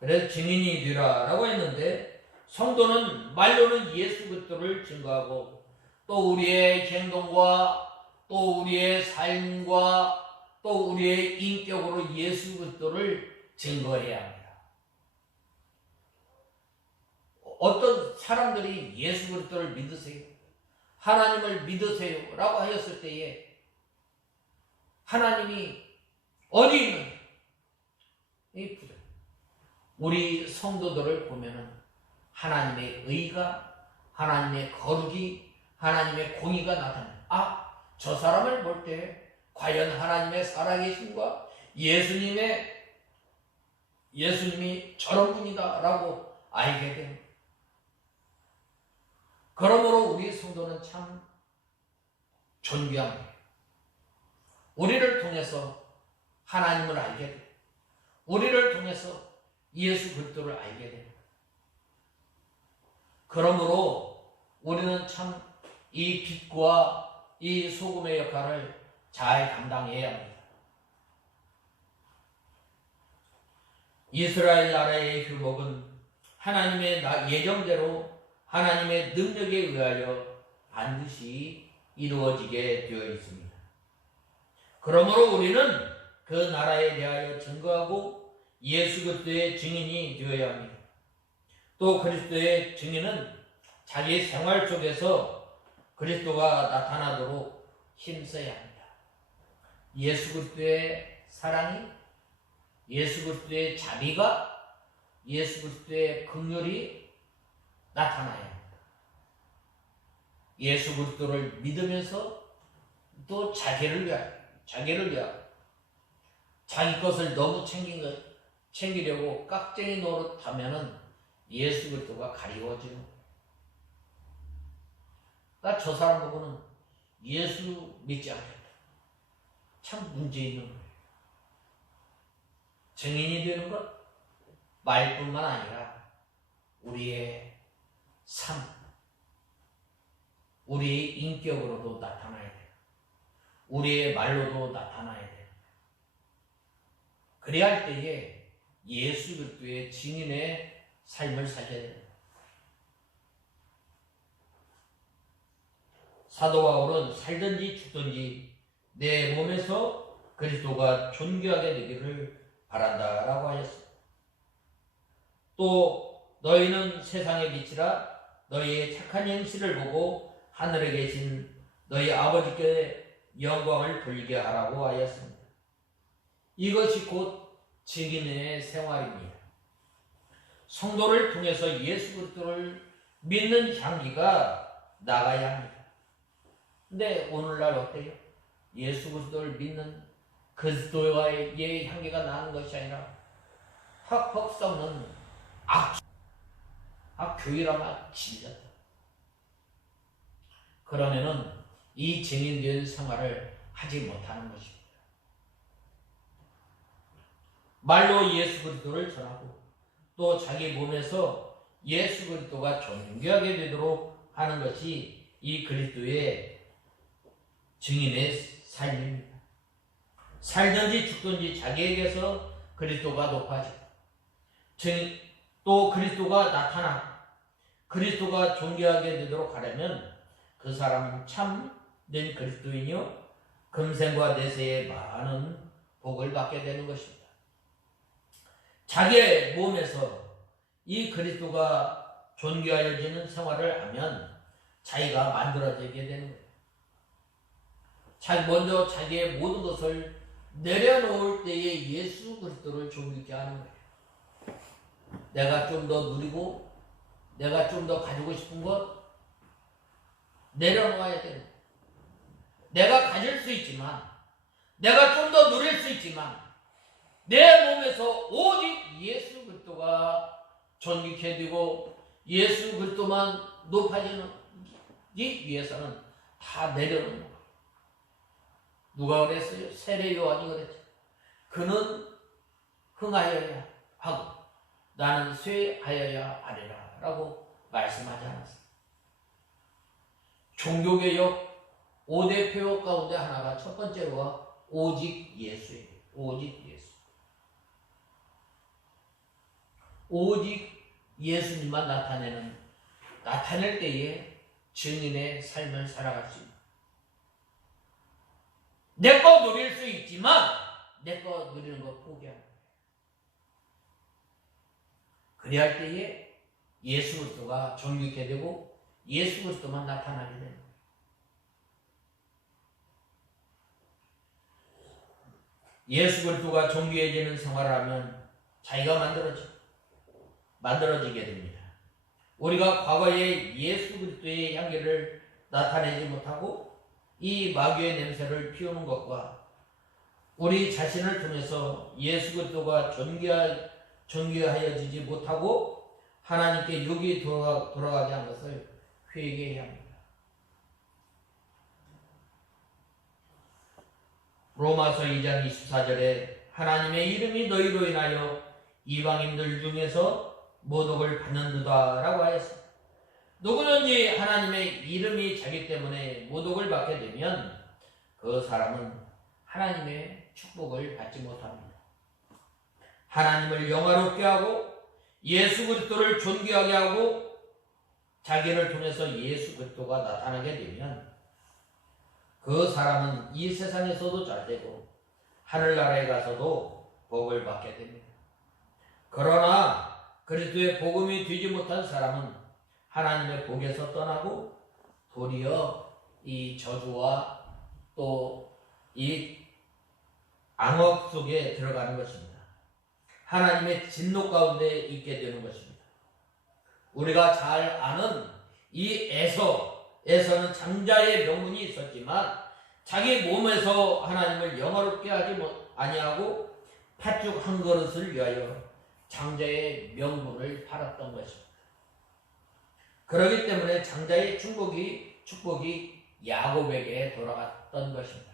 그래서 증인이 되라라고 했는데 성도는 말로는 예수 그리스도를 증거하고 또 우리의 행동과 또 우리의 삶과 또 우리의 인격으로 예수 그리스도를 증거해야 합니다. 어떤 사람들이 예수 그리스도를 믿으세요, 하나님을 믿으세요 라고 하였을 때에 하나님이 어디 있는가? 이 부정. 우리 성도들을 보면은 하나님의 의가, 하나님의 거룩이, 하나님의 공의가 나타나요. 저 사람을 볼 때 과연 하나님의 살아계심과 예수님이 저런 분이다 라고 알게 됩니다. 그러므로 우리 성도는 참 존귀합니다. 우리를 통해서 하나님을 알게 됩니다. 우리를 통해서 예수 그리스도를 알게 됩니다. 그러므로 우리는 참 이 빛과 이 소금의 역할을 잘 감당해야 합니다. 이스라엘 나라의 율법은 하나님의 예정대로 하나님의 능력에 의하여 반드시 이루어지게 되어 있습니다. 그러므로 우리는 그 나라에 대하여 증거하고 예수 그리스도의 증인이 되어야 합니다. 또 그리스도의 증인은 자기 생활 속에서 그리스도가 나타나도록 힘써야 합니다. 예수 그리스도의 사랑이, 예수 그리스도의 자비가, 예수 그리스도의 긍휼이 나타나야 합니다. 예수 그리스도를 믿으면서 또 자기를 위하여 자기 것을 너무 챙기려고 깍쟁이 노릇하면은 예수 그리스도가 가리워지는. 나 저 사람 보고는 예수 믿지 않겠다. 참 문제 있는 거예요. 증인이 되는 것 말뿐만 아니라 우리의 삶, 우리의 인격으로도 나타나야 돼요. 우리의 말로도 나타나야 돼요. 그래야 할 때에 예수 그리스도의 증인의 삶을 살게 됩니다. 사도 바울은 살든지 죽든지 내 몸에서 그리스도가 존귀하게 되기를 바란다라고 하였습니다. 또 너희는 세상의 빛이라 너희의 착한 행실을 보고 하늘에 계신 너희 아버지께 영광을 돌리게 하라고 하였습니다. 이것이 곧 증인의 생활입니다. 성도를 통해서 예수 그리스도를 믿는 향기가 나가야 합니다. 근데 오늘날 어때요? 예수 그리스도를 믿는 그리스도와의 향기가 나는 것이 아니라 퍽퍽 썩는 교회라만 질렸다. 그러면은 이 증인된 생활을 하지 못하는 것입니다. 말로 예수 그리스도를 전하고 또 자기 몸에서 예수 그리스도가 존귀하게 되도록 하는 것이 이 그리스도의 증인의 삶입니다. 살든지 죽든지 자기에게서 그리스도가 높아지고 또 그리스도가 나타나고 그리스도가 존귀하게 되도록 하려면 그 사람은 참된 그리스도인이요 금생과 내세에 많은 복을 받게 되는 것입니다. 자기의 몸에서 이 그리스도가 존귀하여지는 생활을 하면 자기가 만들어지게 되는 거예요. 먼저 자기의 모든 것을 내려놓을 때에 예수 그리스도를 존귀케 하는 거예요. 내가 좀 더 누리고 내가 좀 더 가지고 싶은 것 내려놓아야 되는 거예요. 내가 가질 수 있지만 내가 좀 더 누릴 수 있지만 내 몸에서 오직 예수 그리스도가 존귀케 되고 예수 그리스도만 높아지는 위해서는 다 내려놓는 거예요. 누가 그랬어요? 세례 요한이 그랬죠. 그는 흥하여야 하고 나는 쇠하여야 하리라 라고 말씀하지 않았어요. 종교개혁 5대 표어 가운데 하나가 첫 번째가 오직 예수예요. 오직 예수. 오직 예수님만 나타낼 때에 증인의 삶을 살아갈 수 있는. 내 거 누릴 수 있지만 내 거 누리는 거 포기하는 거예요. 그래야 할 때에 예수 그리스도가 존귀케 되고 예수 그리스도만 나타나게 되는 거예요. 예수 그리스도가 존귀해지는 생활을 하면 자기가 만들어지게 됩니다. 우리가 과거에 예수 그리스도의 향기를 나타내지 못하고 이 마귀의 냄새를 피우는 것과 우리 자신을 통해서 예수 그리스도가 존귀하여지지 못하고 하나님께 육이 돌아가게 한 것을 회개해야 합니다. 로마서 2장 24절에 하나님의 이름이 너희로 인하여 이방인들 중에서 모독을 받는도다 라고 하였습니다. 누구든지 하나님의 이름이 자기 때문에 모독을 받게 되면 그 사람은 하나님의 축복을 받지 못합니다. 하나님을 영화롭게 하고 예수 그리스도를 존귀하게 하고 자기를 통해서 예수 그리스도가 나타나게 되면 그 사람은 이 세상에서도 잘되고 하늘나라에 가서도 복을 받게 됩니다. 그러나 그리스도의 복음이 되지 못한 사람은 하나님의 복에서 떠나고 도리어 이 저주와 또 이 악업 속에 들어가는 것입니다. 하나님의 진노 가운데 있게 되는 것입니다. 우리가 잘 아는 이 에서는 장자의 명분이 있었지만 자기 몸에서 하나님을 영화롭게 하지 아니하고 팥죽 한 그릇을 위하여 장자의 명분을 팔았던 것입니다. 그렇기 때문에 장자의 축복이 야곱에게 돌아갔던 것입니다.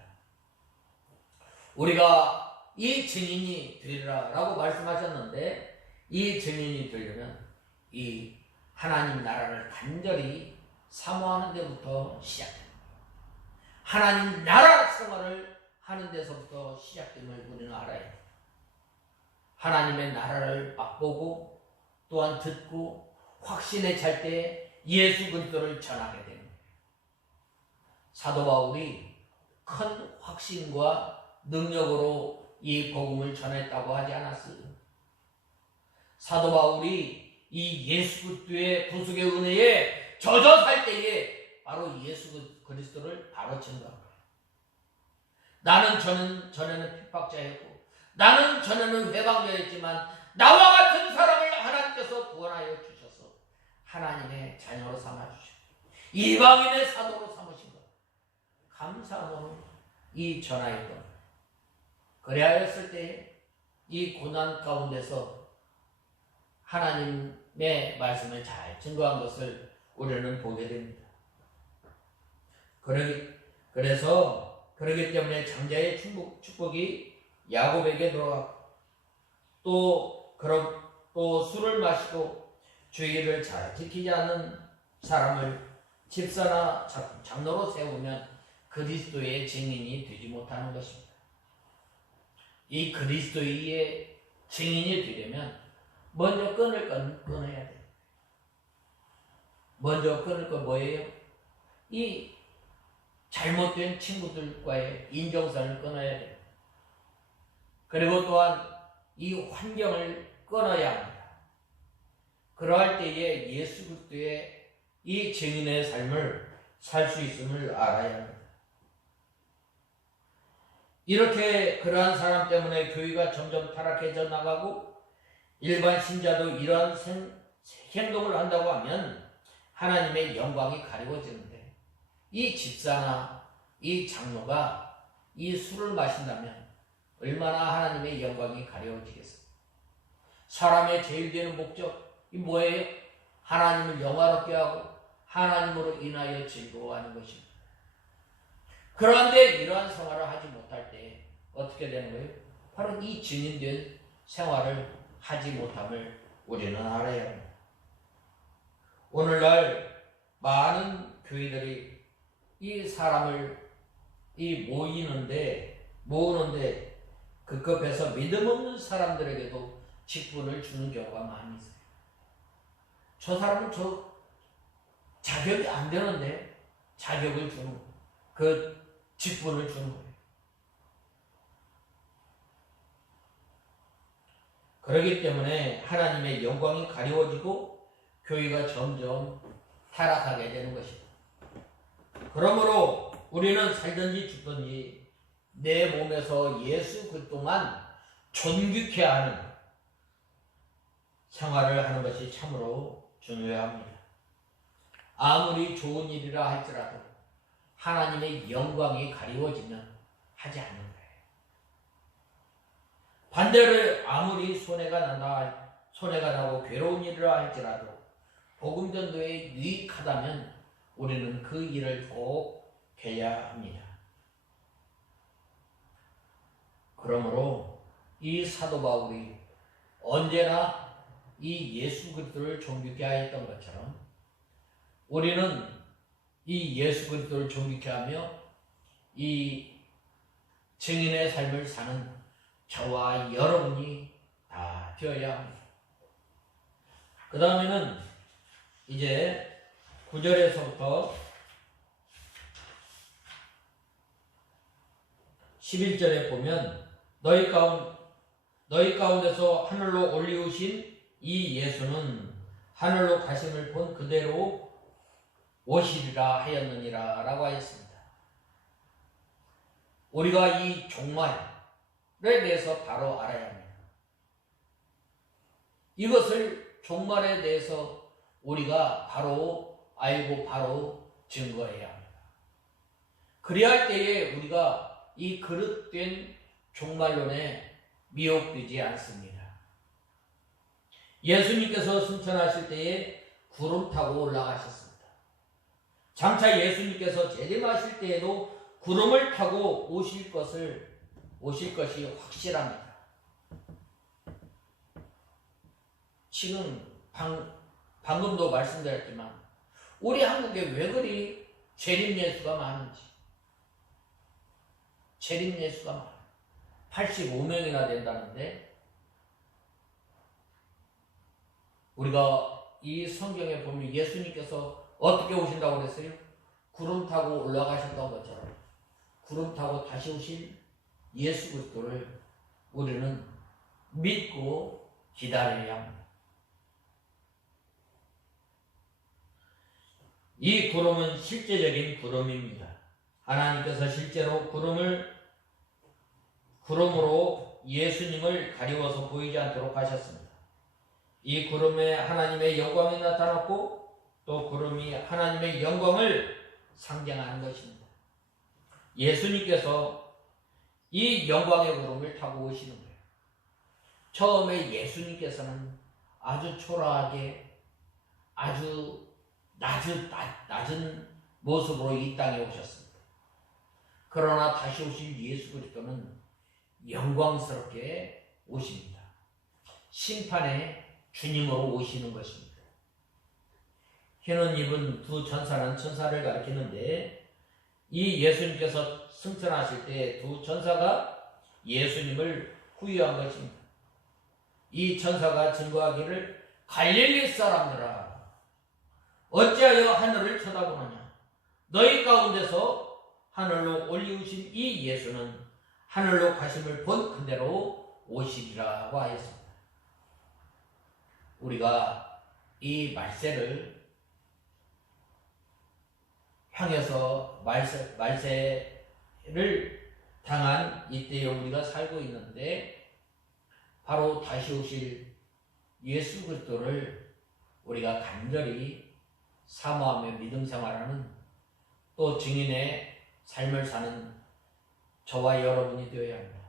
우리가 이 증인이 되리라라고 말씀하셨는데 이 증인이 되려면 이 하나님 나라를 간절히 사모하는 데부터 시작됩니다. 하나님 나라 생활을 하는 데서부터 시작됨을 우리는 알아야 해요. 하나님의 나라를 맛보고 또한 듣고 확신에 찰 때 예수 그리스도를 전하게 됩니다. 사도 바울이 큰 확신과 능력으로 이 복음을 전했다고 하지 않았어요. 사도 바울이 이 예수 그리스도의 구속의 은혜에 젖어 살 때에 바로 예수 그리스도를 바로 증거한 거예요. 나는 전에는 핍박자였고 나는 전에는 회방자였지만 나와 같은 사람을 하나님께서 구원하여 주셔서 하나님의 자녀로 삼아주시고 이방인의 사도로 삼으신 것. 감사함으로 이 전하였던 그리하였을 때 이 고난 가운데서 하나님의 말씀을 잘 증거한 것을 우리는 보게 됩니다. 그래서 그러기 때문에 장자의 축복이 야곱에게 돌아왔고 또 술을 마시고 주의를 잘 지키지 않는 사람을 집사나 장로로 세우면 그리스도의 증인이 되지 못하는 것입니다. 이 그리스도의 증인이 되려면 먼저 끊을 건 끊어야 돼요. 먼저 끊을 건 뭐예요? 이 잘못된 친구들과의 인정선을 끊어야 돼요. 그리고 또한 이 환경을 끊어야 합니다. 그러할 때에 예수 그리스도의 이 증인의 삶을 살 수 있음을 알아야 합니다. 이렇게 그러한 사람 때문에 교회가 점점 타락해져 나가고 일반 신자도 이러한 행동을 한다고 하면 하나님의 영광이 가리워지는데 이 집사나 이 장로가 이 술을 마신다면 얼마나 하나님의 영광이 가려워지겠습니까? 사람의 제일 되는 목적이 뭐예요? 하나님을 영화롭게 하고 하나님으로 인하여 즐거워하는 것입니다. 그런데 이러한 생활을 하지 못할 때 어떻게 되는 거예요? 바로 이 증인된 생활을 하지 못함을 우리는 알아야 합니다. 오늘날 많은 교회들이 이 사람을 모으는데 급급해서 믿음 없는 사람들에게도 직분을 주는 경우가 많이 있어요. 저 사람은 저 자격이 안 되는데 자격을 주는 그 직분을 주는 거예요. 그렇기 때문에 하나님의 영광이 가려워지고 교회가 점점 타락하게 되는 것입니다. 그러므로 우리는 살든지 죽든지 내 몸에서 예수 그리스도만 존귀케 하는 생활을 하는 것이 참으로 중요합니다. 아무리 좋은 일이라 할지라도 하나님의 영광이 가리워지면 하지 않는 거예요. 반대로 아무리 손해가 나고 괴로운 일이라 할지라도 복음 전도에 유익하다면 우리는 그 일을 꼭 해야 합니다. 그러므로 이 사도 바울이 언제나 이 예수 그리스도를 존귀케 하였던 것처럼 우리는 이 예수 그리스도를 존귀케 하며 이 증인의 삶을 사는 저와 여러분이 다 되어야 합니다. 그 다음에는 이제 9절에서부터 11절에 보면 너희 가운데서 하늘로 올리우신 이 예수는 하늘로 가심을 본 그대로 오시리라 하였느니라 라고 하였습니다. 우리가 이 종말에 대해서 바로 알아야 합니다. 이것을 종말에 대해서 우리가 바로 알고 바로 증거해야 합니다. 그리할 때에 우리가 이 그릇된 종말론에 미혹되지 않습니다. 예수님께서 승천하실 때에 구름 타고 올라가셨습니다. 장차 예수님께서 재림하실 때에도 구름을 타고 오실 것이 확실합니다. 지금 방금도 말씀드렸지만 우리 한국에 왜 그리 재림 예수가 많은지. 재림 예수가 많아요. 85명이나 된다는데 우리가 이 성경에 보면 예수님께서 어떻게 오신다고 그랬어요? 구름 타고 올라가셨던 것처럼 구름 타고 다시 오실 예수 그리스도를 우리는 믿고 기다려야 합니다. 이 구름은 실제적인 구름입니다. 하나님께서 실제로 구름으로 예수님을 가리워서 보이지 않도록 하셨습니다. 이 구름에 하나님의 영광이 나타났고 또 구름이 하나님의 영광을 상징하는 것입니다. 예수님께서 이 영광의 구름을 타고 오시는 거예요. 처음에 예수님께서는 아주 초라하게 아주 낮은 모습으로 이 땅에 오셨습니다. 그러나 다시 오실 예수 그리스도는 영광스럽게 오십니다. 심판의 주님으로 오시는 것입니다. 흰옷 입은 두 천사는 천사를 가리키는데 이 예수님께서 승천하실 때 두 천사가 예수님을 후유한 것입니다. 이 천사가 증거하기를 갈릴리 사람들아 어찌하여 하늘을 쳐다보느냐 너희 가운데서 하늘로 올리우신 이 예수는 하늘로 가심을 본 그대로 오시리라고 하였습니다. 우리가 이 말세를 향해서 말세를 당한 이때에 우리가 살고 있는데 바로 다시 오실 예수 그리스도를 우리가 간절히 사모하며 믿음 생활하는 또 증인의 삶을 사는 저와 여러분이 되어야 합니다.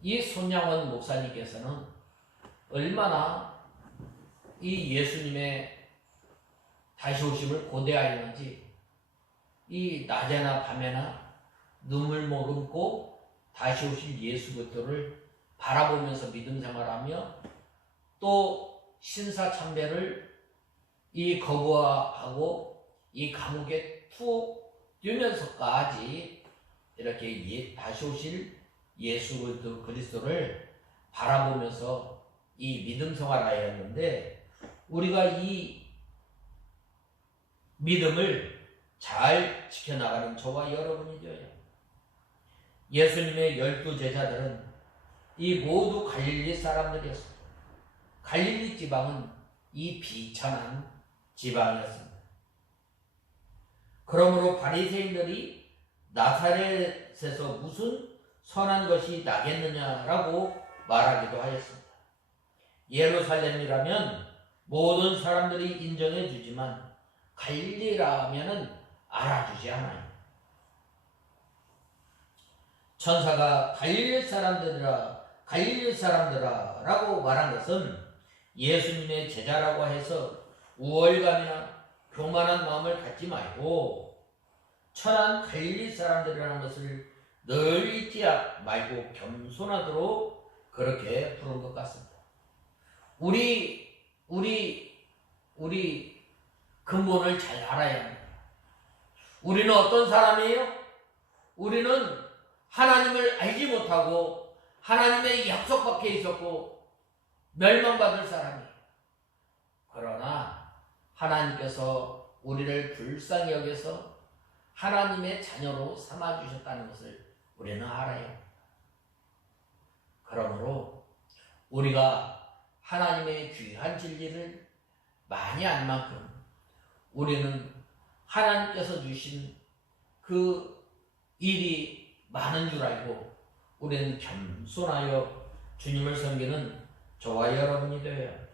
이 손양원 목사님께서는 얼마나 이 예수님의 다시 오심을 고대하였는지 이 낮에나 밤에나 눈물 머금고 다시 오실 예수 그리스도를 바라보면서 믿음 생활하며 또 신사참배를 이 거부하고 이 감옥에 푹 뛰면서까지 이렇게 다시 오실 예수 그리스도를 바라보면서 이 믿음 생활하였는데 우리가 이 믿음을 잘 지켜나가는 저와 여러분이 되어야 합니다. 예수님의 12제자들은 이 모두 갈릴리 사람들이었습니다. 갈릴리 지방은 이 비천한 지방이었습니다. 그러므로 바리새인들이 나사렛에서 무슨 선한 것이 나겠느냐라고 말하기도 하였습니다. 예루살렘이라면 모든 사람들이 인정해 주지만 갈릴리라면은 알아주지 않아요. 천사가 갈릴리 사람들아 라고 말한 것은 예수님의 제자라고 해서 우월감이나 교만한 마음을 갖지 말고 천한 갈릴리 사람들이라는 것을 늘 잊지 말고 겸손하도록 그렇게 부른 것 같습니다. 우리 근본을 잘 알아야 합니다. 우리는 어떤 사람이에요? 우리는 하나님을 알지 못하고 하나님의 약속 밖에 있었고 멸망받을 사람이에요. 그러나 하나님께서 우리를 불쌍히 여겨서 하나님의 자녀로 삼아주셨다는 것을 우리는 알아야 합니다. 그러므로 우리가 하나님의 귀한 진리를 많이 알 만큼 우리는 하나님께서 주신 그 일이 많은 줄 알고 우리는 겸손하여 주님을 섬기는 저와 여러분이 되어야 합니다.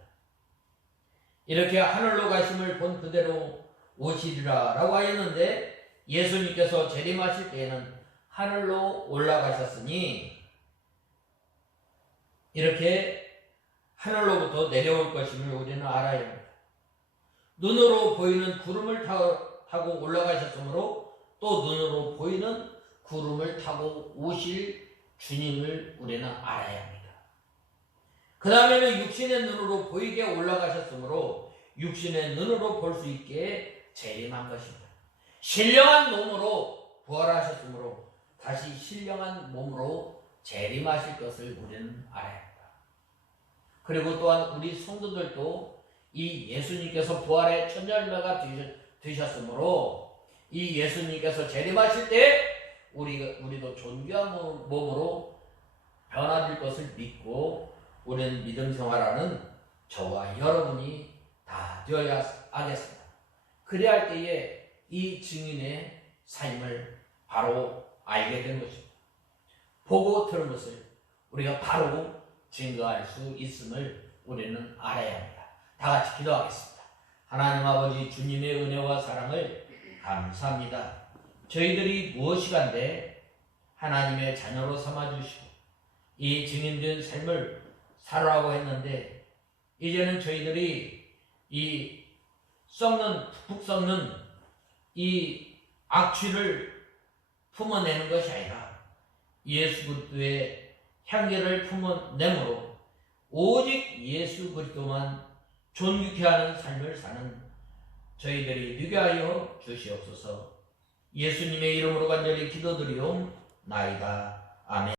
이렇게 하늘로 가심을 본 그대로 오시리라 라고 하였는데 예수님께서 재림하실 때에는 하늘로 올라가셨으니 이렇게 하늘로부터 내려올 것임을 우리는 알아야 합니다. 눈으로 보이는 구름을 타고 올라가셨으므로 또 눈으로 보이는 구름을 타고 오실 주님을 우리는 알아야 합니다. 그 다음에는 육신의 눈으로 보이게 올라가셨으므로 육신의 눈으로 볼 수 있게 재림한 것입니다. 신령한 몸으로 부활하셨으므로 다시 신령한 몸으로 재림하실 것을 우리는 알아야 합니다. 그리고 또한 우리 성도들도 이 예수님께서 부활의 첫 열매가 되셨으므로 이 예수님께서 재림하실 때 우리도 존귀한 몸으로 변화될 것을 믿고 우리는 믿음 생활하는 저와 여러분이 다 되어야 하겠습니다. 그래야 할 때에 이 증인의 삶을 바로 알게 된 것입니다. 보고 들은 것을 우리가 바로 증거할 수 있음을 우리는 알아야 합니다. 다 같이 기도하겠습니다. 하나님 아버지 주님의 은혜와 사랑을 감사합니다. 저희들이 무엇이간데 하나님의 자녀로 삼아주시고 이 증인된 삶을 살아가고 했는데, 이제는 저희들이 이 푹푹 썩는 이 악취를 품어내는 것이 아니라 예수 그리스도의 향기를 품어내므로 오직 예수 그리스도만 존귀케 하는 삶을 사는 저희들이 되게 하여 주시옵소서. 예수님의 이름으로 간절히 기도드리옵나이다. 아멘.